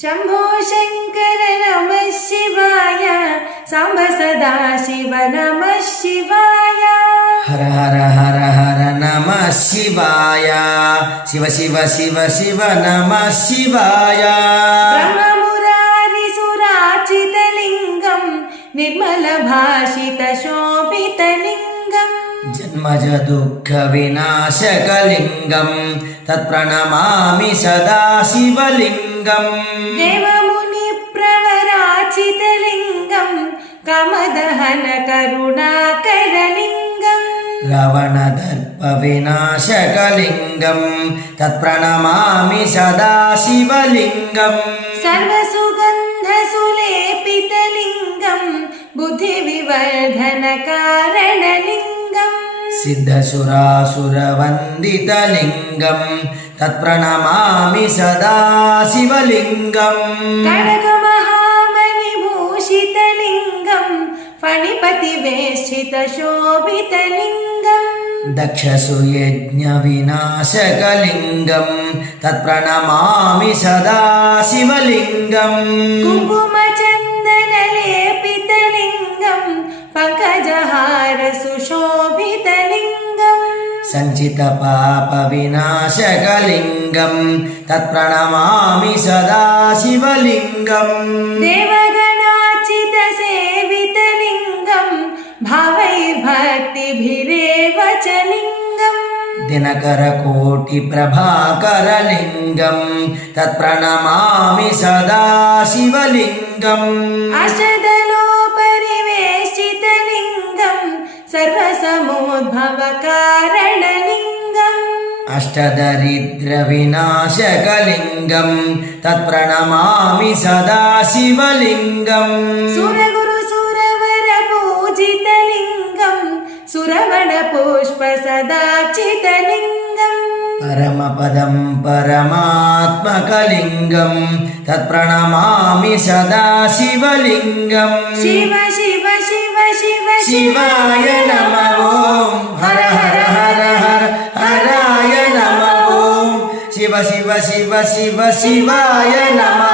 शम्भो शङ्कर नमः शिवाय साम्ब सदा शिव नमः शिवाय हर हर हर हर नमः शिवाय शिव शिव शिव शिव नमः शिवाय ब्रह्ममुरारिसुरार्चितलिङ्गं निर्मलभाषितशोभितलिङ्गम् जन्मज दुःखविनाशकलिङ्गं तत्प्रणमामि सदा शिवलिङ्गम् देवमुनिप्रवरार्चितलिङ्गं कामदहन करुणाकरलिङ्गम् रावणदर्पविनाशकलिङ्गं तत्प्रणमामि सदा शिवलिङ्गम् सर्वसुगन्धसुलेपितलिङ्गं बुद्धिविवर्धनकारणलिङ्गम् सिद्धसुरासुरवन्दितलिङ्गं तत्प्रणमामि सदा शिवलिङ्गम् कनकमहामणिभूषितलिङ्गं फणिपतिवेष्टितशोभितलिङ्गम् दक्षसुयज्ञविनाशकलिङ्गं तत्प्रणमामि सदा शिवलिङ्गम् कुङ्कुमचन्दनलेपितलिङ्गं पङ्कजहारसुशोभितलिङ्गम् सञ्चितपापविनाशकलिङ्गं तत्प्रणमामि सदा शिवलिङ्गम् देवगणार्चितसेवितलिङ्गं भावैर्भक्तिभिरेव च लिङ्गम् दिनकरकोटिप्रभाकरलिङ्गं तत्प्रणमामि सदा शिवलिङ्गम् अष्टदलोपरिवेष्टितलिङ्गं सर्वसमोद्भवकारणलिङ्गम् अष्टदरिद्रविनाशकलिङ्गं तत्प्रणमामि सदा शिवलिङ्गम् सुरगुरुसुरवरपूजितलिङ्गं सुरवणपुष्पसदार्चितलिङ्गम् परमपदं परमात्मकलिङ्गं तत्प्रणमामि सदा शिवलिङ्गम् शिव शिव शिव शिव शिवाय नमः ॐ हर हर हर हर हराय नमः ॐ शिव शिव शिव शिव शिवाय नमः